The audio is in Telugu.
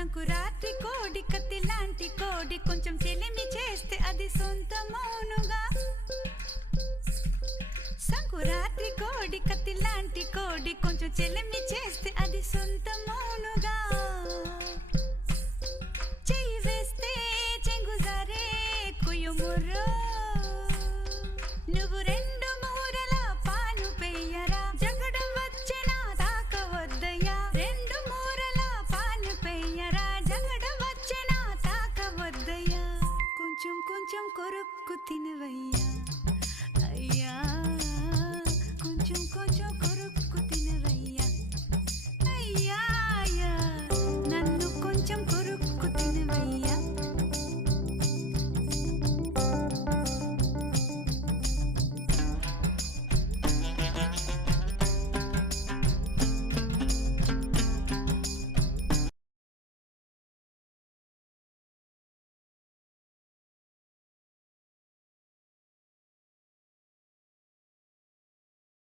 సంకురాత్రి కోడి కత్తి లాంటి కోడి కొంచెం చెలిమి చేస్తే అది సొంతమౌనుగా సంకురాత్రి కోడి కత్తి లాంటి కోడి కొంచెం చెలిమి చేస్తే అది సొంతమౌనుగా